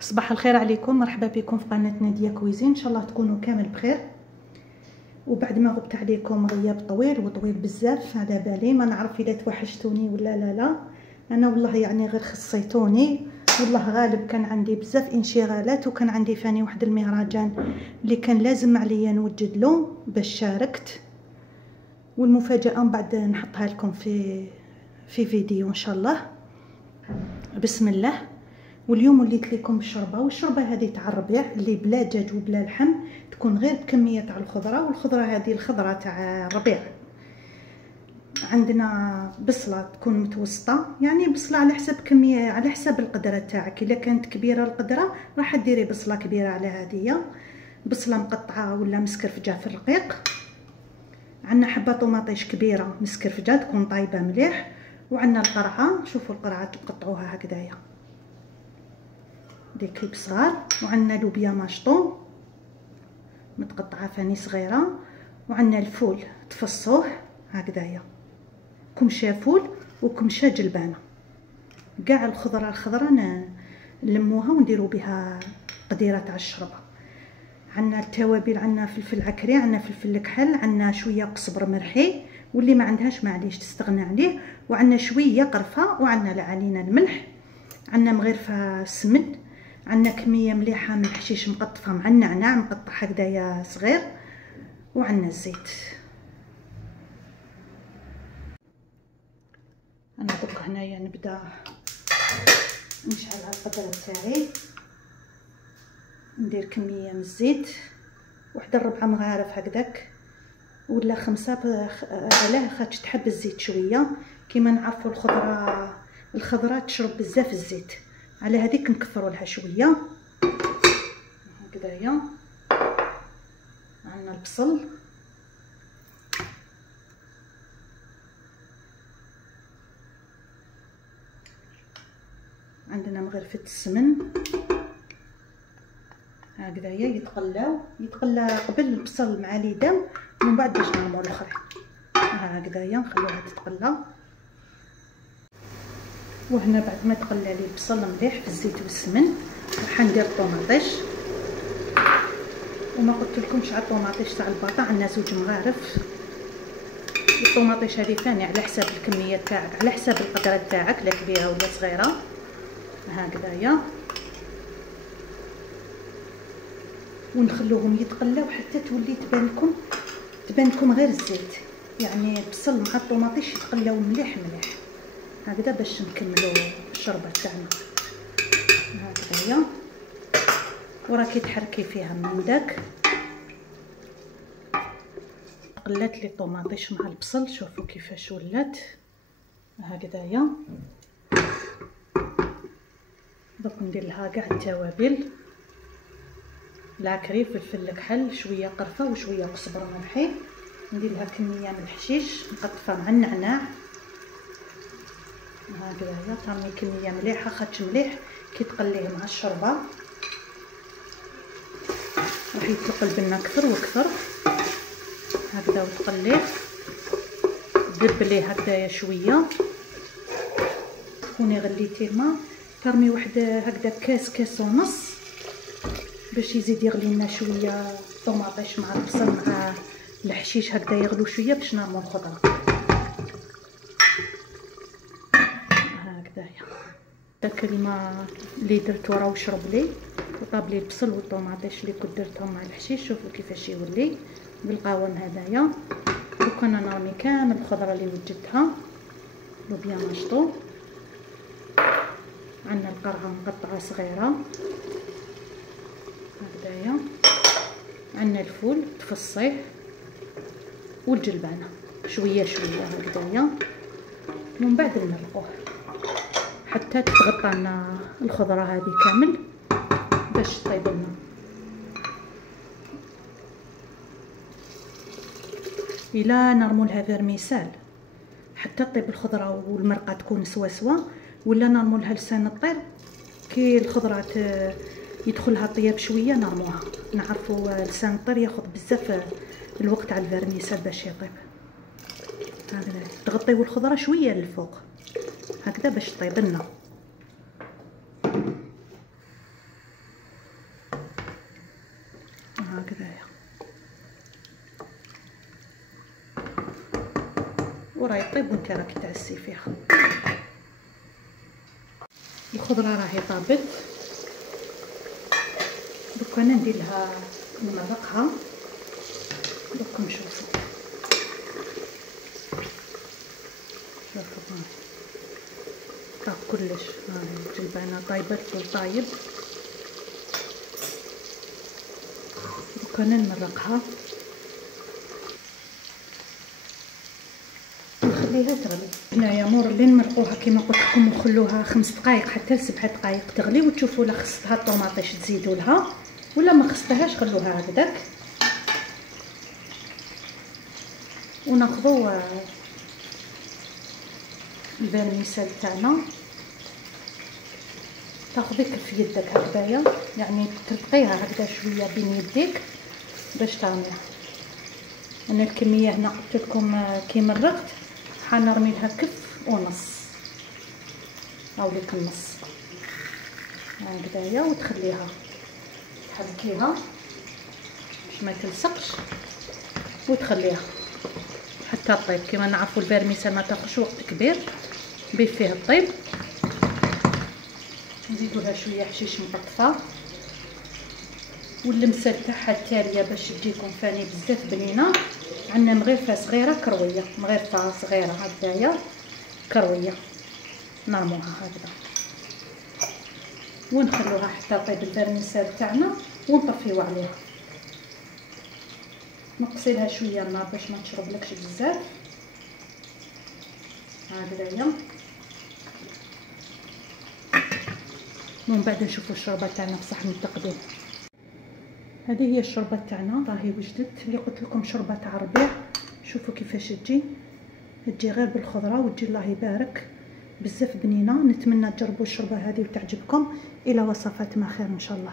صباح الخير عليكم، مرحبا بكم في قناه ناديه كويزين. ان شاء الله تكونوا كامل بخير. وبعد ما غبت عليكم غياب طويل بزاف، على بالي ما نعرف اذا توحشتوني ولا لا. انا والله يعني غير خصيتوني، والله غالب كان عندي بزاف انشغالات، وكان عندي فاني واحد المهرجان اللي كان لازم عليا نوجد له باش شاركت، والمفاجاه من بعد نحطها لكم في فيديو ان شاء الله. بسم الله. واليوم وليت لكم بالشربه، والشربه هذه تاع الربيع اللي بلا دجاج وبلا لحم، تكون غير بكميه تاع الخضره. والخضره هذه الخضره تاع الربيع، عندنا بصله تكون متوسطه، يعني بصله على حسب كميه، على حسب القدره تاعك. اذا كانت كبيره القدره راح ديري بصله كبيره على هذه، بصله مقطعه ولا مسكرفجه في الرقيق. عندنا حبه طوماطيش كبيره مسكرفجه تكون طايبه مليح. وعندنا القرعه، شوفوا القرعه تقطعوها هكذايا دي كيب صغار. وعندنا لوبيا ماشطو متقطعه فاني صغيره. وعندنا الفول تفصوه هكذايا، كمشه فول وكمشه جلبانه، كاع الخضره نلموها ونديروا بها قديره تاع الشربه. عندنا التوابل، عندنا فلفل عكري، عندنا فلفل الكحل، عندنا شويه قزبر مرحي، واللي ما عندهاش معليش تستغنى عليه. وعندنا شويه قرفه، وعندنا علينا الملح، عندنا مغرفه سمن، عندنا كميه مليحه من الحشيش مقطفه مع النعناع مقطع هكذايا صغير، وعندنا الزيت. انا دوك هنايا نبدا نشعل على القدره تاعي، ندير كميه من الزيت، واحد 4 مغارف هكذاك ولا 5، علاه خاطش تحب الزيت شويه. كيما نعرفوا الخضره تشرب بزاف الزيت، على هذيك نكثروا لها شويه هكذايا. عندنا البصل، عندنا مغرفه السمن هكذايا، يتقلى قبل البصل مع ليدام، ومن بعد باش نعمروا الاخرين هكذايا نخلوها تتقلى. وهنا بعد ما تقلى لي البصل مليح في الزيت والسمن، راح ندير الطوماطيش. وما قلت لكمش على الطوماطيش تاع الباطا، عندنا 2 مغارف. الطوماطيش هذه ثاني على حساب الكميه تاعك، على حساب القدره تاعك، لا كبيره ولا صغيره هكذايا. ونخلوهم يتقلاو حتى تولي تبان لكم غير الزيت، يعني البصل مع الطوماطيش يتقلاو مليح هكذا باش نكملوا الشربه تاعنا هكذايا. وراكي تحركي فيها من داك. قلات لي الطوماطيش مع البصل، شوفوا كيفاش ولات هكذايا. دوك ندير لها كاع التوابل، العكري، فلفل الكحل، شويه قرفه وشويه قزبر مرحي. ندير لها كميه من الحشيش مقطفه مع النعناع هكذايا، ترمي كميه مليحه خاطش مليح كي تقليه مع الشربه راح يتقلب لنا اكثر واكثر هكذا. وتقليه دبليه هكذايا شويه. تكوني غليتي الماء، ترمي واحد هكذا كاس ونص باش يزيد يغلي لنا شويه الطوماطيش مع البصل مع الحشيش هكذا، يغلو شويه باش نرمو الخضره هكذايا. داك الماء اللي درتو راه شرب لي وطاب لي البصل والطوماطيش اللي كنت درتهم مع الحشيش. شوفوا كيفاش يولي بالقوام هذايا. دوك انا نرمي كامل الخضره اللي وجدتها. لوبيا ماشطو، عندنا القرعه مقطعه صغيره هكذايا، عندنا الفول تفصيه والجلبانه شويه هكذايا. ومن بعد نمرقوه حتى تتغطى لنا الخضره هذه كامل باش طيب لنا. الا نرمو لها فيرميسال حتى طيب الخضره والمرقه تكون سوا، ولا نرمو لها لسان الطير كي الخضره يدخلها طياب شويه نرموها. نعرفوا لسان الطير ياخذ بزاف الوقت على الفيرميسال باش يطيب هكذا. تغطيو الخضره شويه للفوق هكذا باش طيب لنا. هكذايا، وراه يطيب وانت راكي تعسي فيها. الخضره راهي طابت، دوك انا ندير لها نمرقها. دوك نشوفوا، شوفوا طاب كلش. هاي الجلبانه طايبت والطايب. دوك انا نمرقها نخليها تغلي. هنايا مور اللي نمرقوها كيما قلت لكم ونخلوها 5 دقائق حتى ل7 دقائق تغلي، وتشوفوا لا خصتها الطوماطيش تزيدوا لها ولا ما خصتهاش خلوها هكذاك. وناخذوا الفيرميسيل تاعنا، تاخذي كف يدك هكذايا، يعني ترقيها هكذا شويه بين يديك باش تعمليها. انا الكميه هنا قلت لكم كي مرقت حنرمي لها كف ونص او ليك النص هكذايا، وتخليها تحركيها باش ما تلصقش وتخليها حتى طيب. كما نعرفوا الفيرميسيل ما تاخذش وقت كبير بيه فيه الطيب. نزيدوا لها شويه حشيش مقطفه، واللمسه تاعها التاليه باش تجيكم فاني بزاف بنينه. عندنا مغرفه صغيره كرويه، مغرفه صغيره هكذايا كرويه نرموها هكذا ونخلوها حتى طيب الفيرميسيل تاعنا ونطفيو عليها. نقصي لها شويه النار باش ما تشربلكش بزاف هكذايا. ومن بعد نشوفوا الشوربه تاعنا في صحن التقديم. هذه هي الشوربه تاعنا راهي وجدت، اللي قلت لكم شوربه تاع الربيع. شوفوا كيفاش تجي غير بالخضره، وتجي الله يبارك بزاف بنينه. نتمنى تجربوا الشوربه هذه وتعجبكم. الى وصفات ما خير ان شاء الله.